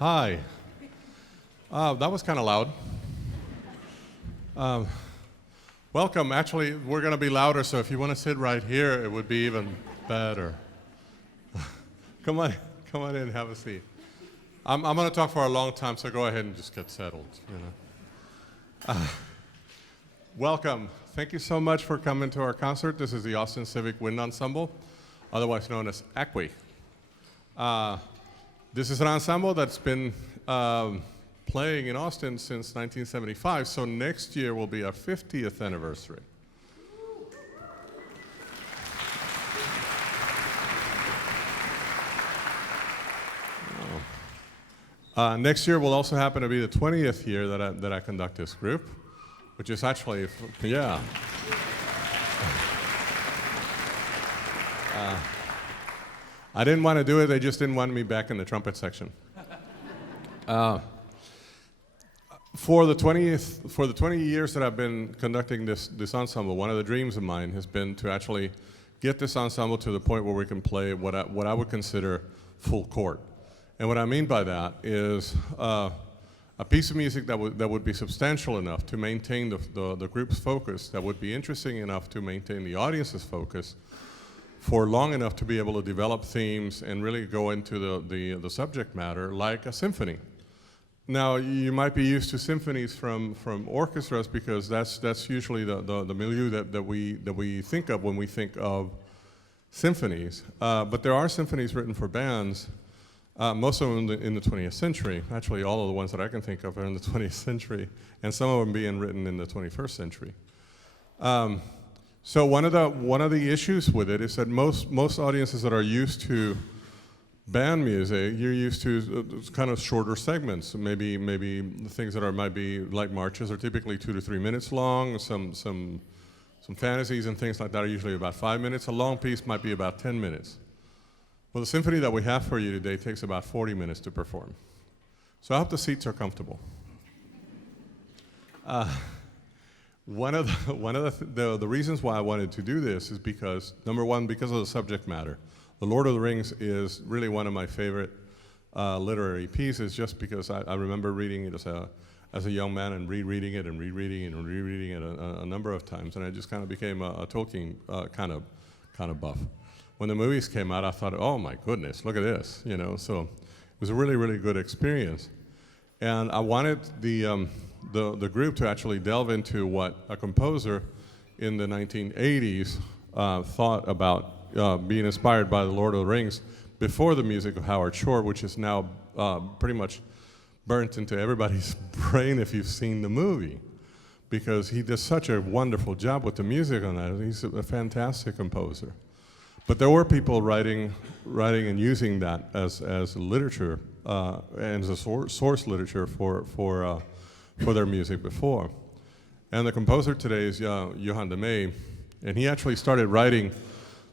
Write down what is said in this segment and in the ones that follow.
Hi. That was kind of loud. Welcome. Actually, we're going to be louder, so if you want to sit right here, it would be even better. Come on in and have a seat. I'm going to talk for a long time, so go ahead and just get settled. Welcome. Thank you so much for coming to our concert. This is the Austin Civic Wind Ensemble, otherwise known as ACWI. This is an ensemble that's been playing in Austin since 1975, so next year will be our 50th anniversary. Next year will also happen to be the 20th year that I conduct this group, which is actually, yeah. I didn't want to do it, they just didn't want me back in the trumpet section. For the 20 years that I've been conducting this ensemble, one of the dreams of mine has been to actually get this ensemble to the point where we can play what I would consider full court. And what I mean by that is a piece of music that would be substantial enough to maintain the group's focus, that would be interesting enough to maintain the audience's focus, for long enough to be able to develop themes and really go into the subject matter like a symphony. Now, you might be used to symphonies from orchestras because that's usually the milieu that we think of when we think of symphonies. But there are symphonies written for bands, most of them in the 20th century. Actually, all of the ones that I can think of are in the 20th century, and some of them being written in the 21st century. So one of the issues with it is that most audiences that are used to band music, you're used to kind of shorter segments. Maybe the things that might be like marches are typically 2 to 3 minutes long. Some fantasies and things like that are usually about 5 minutes. A long piece might be about 10 minutes. Well, the symphony that we have for you today takes about 40 minutes to perform. So I hope the seats are comfortable. One of the reasons why I wanted to do this is because, number one, because of the subject matter. The Lord of the Rings is really one of my favorite literary pieces, just because I remember reading it as a young man and rereading it a number of times, and I just kind of became a Tolkien kind of buff. When the movies came out, I thought, oh my goodness, look at this, So it was a really, really good experience, and I wanted the group to actually delve into what a composer in the 1980s thought about being inspired by the Lord of the Rings before the music of Howard Shore, which is now pretty much burnt into everybody's brain if you've seen the movie, because he does such a wonderful job with the music on that. He's a fantastic composer. But there were people writing and using that as literature and as a source literature for their music before. And the composer today is Johan de Meij, and he actually started writing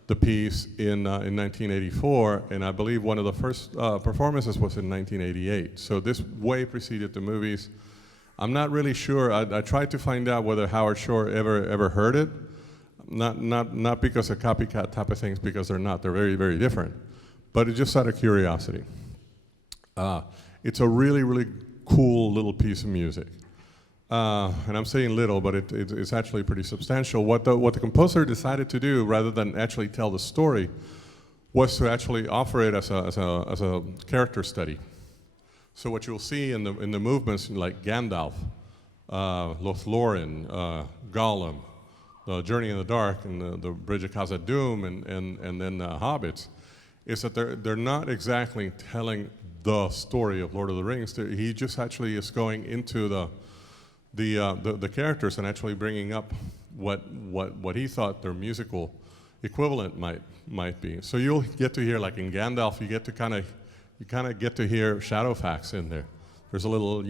the piece in 1984, and I believe one of the first performances was in 1988. So this way preceded the movies. I'm not really sure. I tried to find out whether Howard Shore ever heard it. Not because of copycat type of things, because they're not. They're very, very different. But it's just out of curiosity. It's a really, really cool little piece of music. And I'm saying little, but it's actually pretty substantial. What the composer decided to do, rather than actually tell the story, was to actually offer it as a character study. So what you'll see in the movements like Gandalf, Lothlórien, Gollum, the Journey in the Dark, and the Bridge of Khazad-dûm, and then Hobbits, is that they're not exactly telling the story of Lord of the Rings. He just actually is going into the characters and actually bringing up what he thought their musical equivalent might be. So you'll get to hear, like in Gandalf, you kind of get to hear Shadowfax in there. There's a little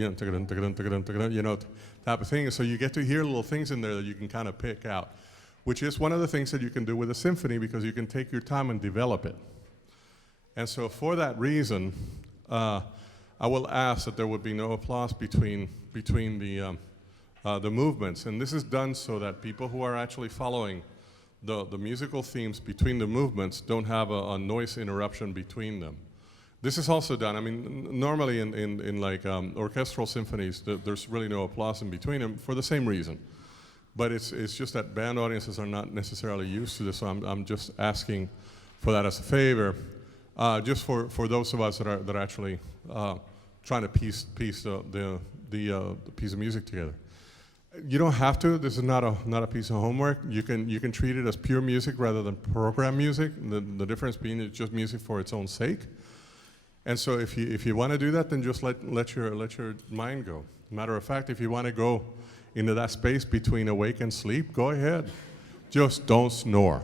type of thing. So you get to hear little things in there that you can kind of pick out, which is one of the things that you can do with a symphony, because you can take your time and develop it. And so for that reason, I will ask that there would be no applause between the movements, and this is done so that people who are actually following the musical themes between the movements don't have a noise interruption between them. This is also done. I mean, normally in like orchestral symphonies, there's really no applause in between them for the same reason. But it's just that band audiences are not necessarily used to this, so I'm just asking for that as a favor, just for those of us that are actually trying to piece the piece of music together. You don't have to. This is not a piece of homework. You can treat it as pure music rather than program music. The difference being it's just music for its own sake. And so if you want to do that, then just let your mind go. Matter of fact, if you want to go into that space between awake and sleep, go ahead. Just don't snore.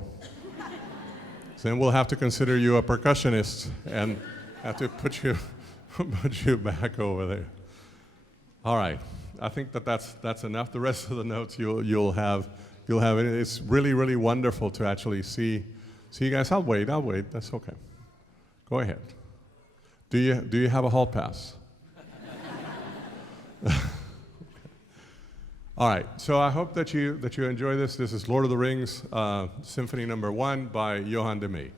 Then we'll have to consider you a percussionist and have to put you back over there. All right. I think that's enough. The rest of the notes you'll have it. It's really wonderful to actually see you guys. I'll wait. That's okay. Go ahead. Do you have a hall pass? All right. So I hope that you enjoy this. This is Lord of the Rings, Symphony Number 1 by Johan de Meij.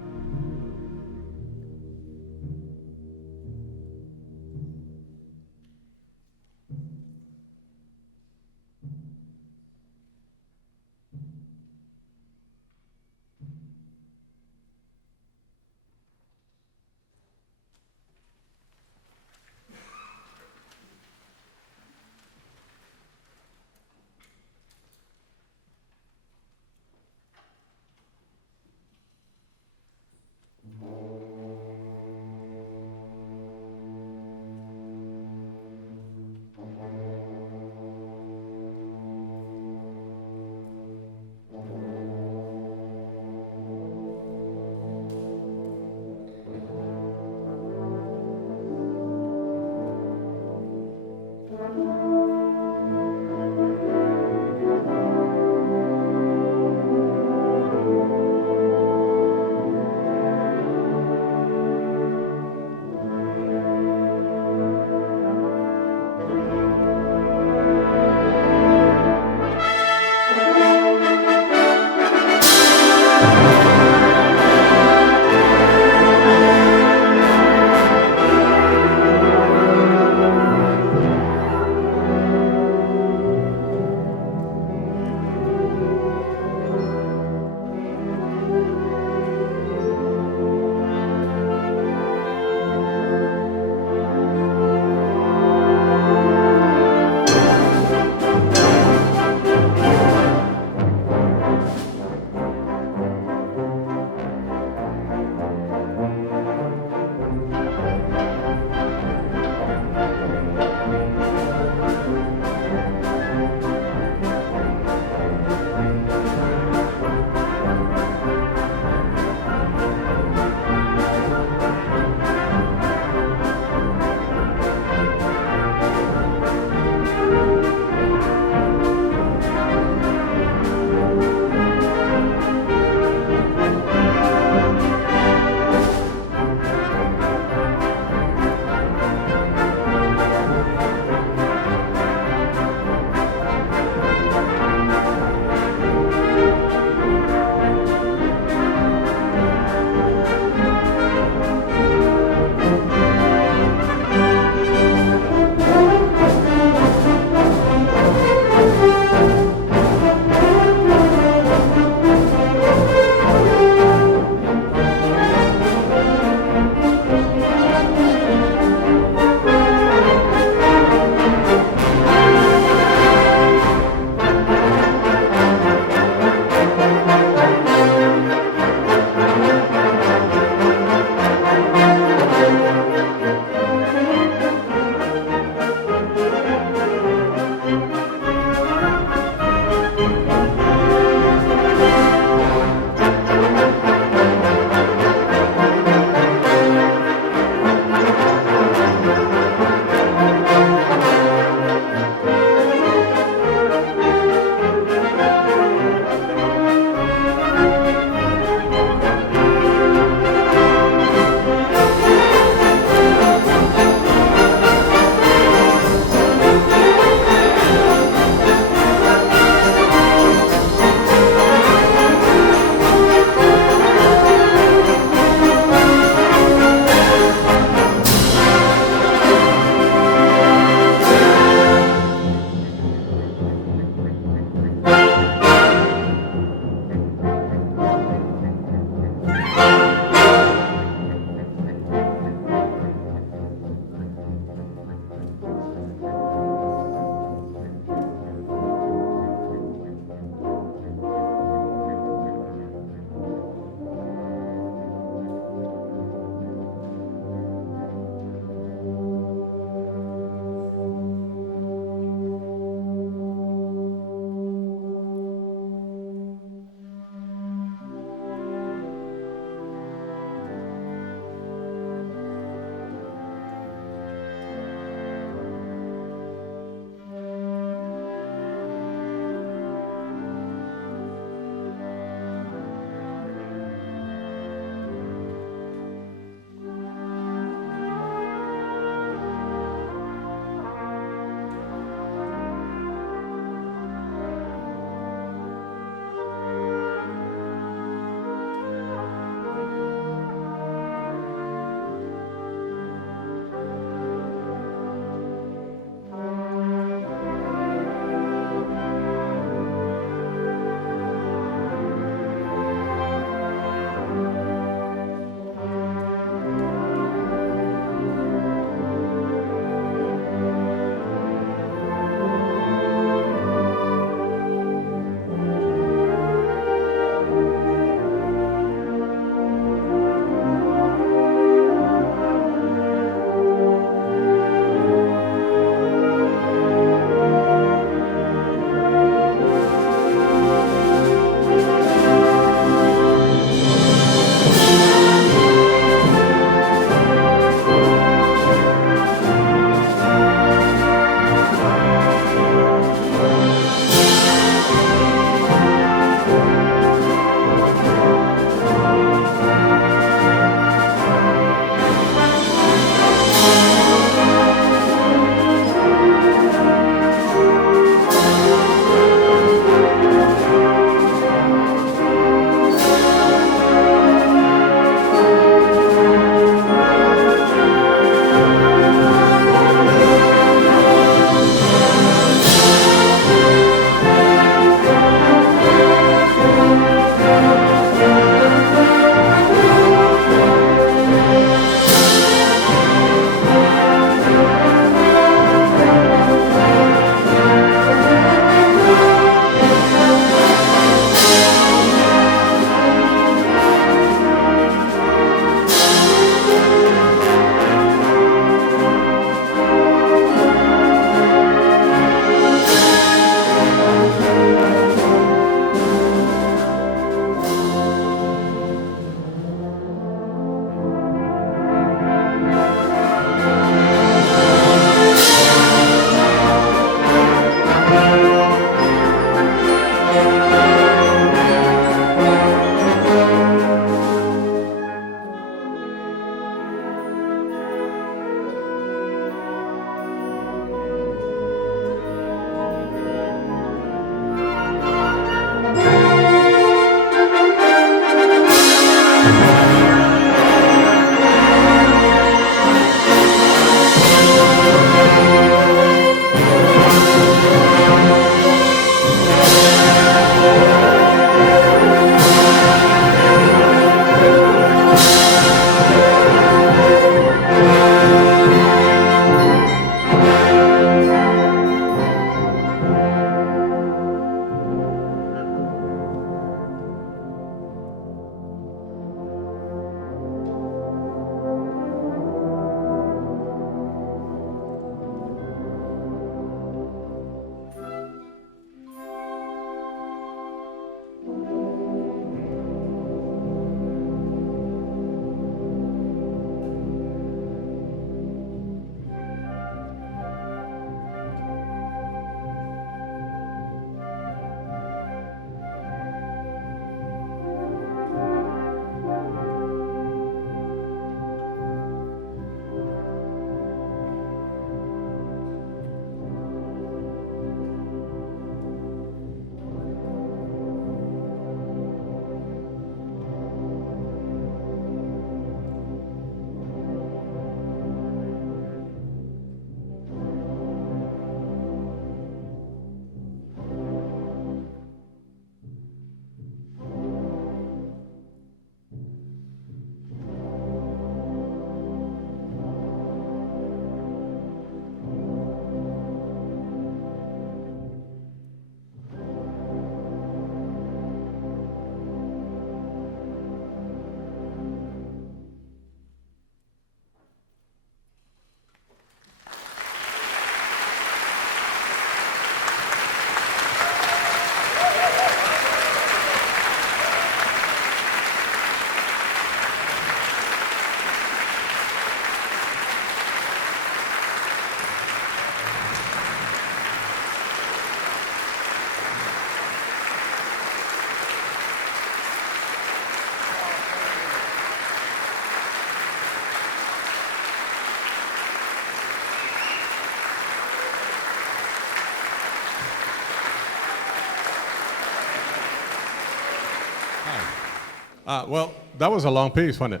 Well, that was a long piece, wasn't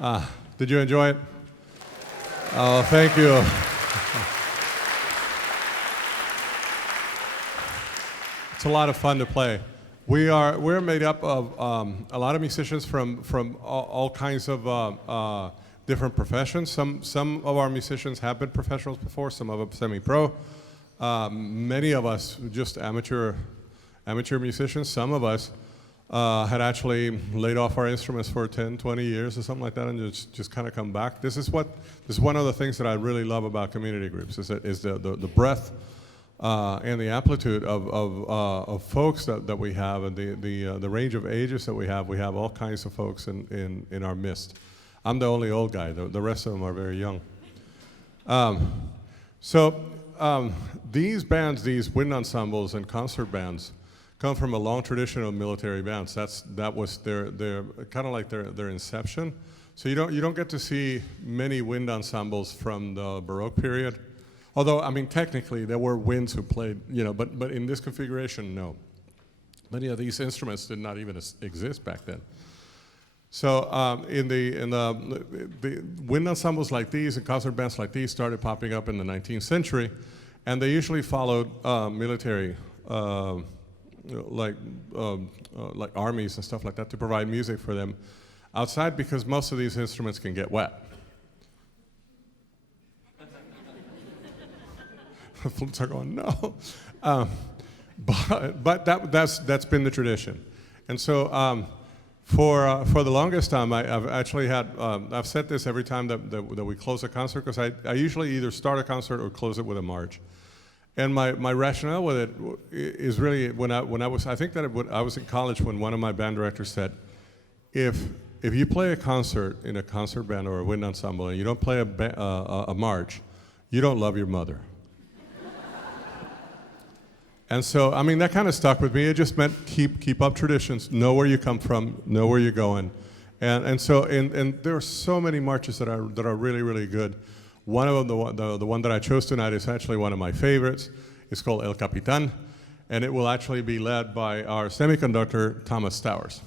it? Did you enjoy it? Oh, thank you. It's a lot of fun to play. We're made up of a lot of musicians from all kinds of different professions. Some of our musicians have been professionals before, some of them semi-pro. Many of us just amateur musicians. Some of us had actually laid off our instruments for 10, 20 years or something like that, and just kind of come back. This is one of the things that I really love about community groups is the breadth and the amplitude of folks that we have, and the range of ages that we have. We have all kinds of folks in our midst. I'm the only old guy. The rest of them are very young. These bands, these wind ensembles and concert bands, come from a long tradition of military bands. That was their kind of like their inception. So you don't get to see many wind ensembles from the Baroque period. Although, I mean, technically there were winds who played, but in this configuration, no. Many of these instruments did not even exist back then. So in the wind ensembles like these and concert bands like these started popping up in the 19th century, and they usually followed military, like armies and stuff like that, to provide music for them outside, because most of these instruments can get wet. The flutes are going, no. But that's been the tradition. And so for the longest time, I've actually had, I've said this every time that we close a concert, because I usually either start a concert or close it with a march. And my rationale with it is really I was in college when one of my band directors said, if you play a concert in a concert band or a wind ensemble and you don't play a march, you don't love your mother. And so, I mean, that kind of stuck with me. It just meant keep up traditions, know where you come from, know where you're going. And so there are so many marches that are really, really good. One of them, the one that I chose tonight, is actually one of my favorites. It's called El Capitan, and it will actually be led by our semiconductor, Thomas Stowers.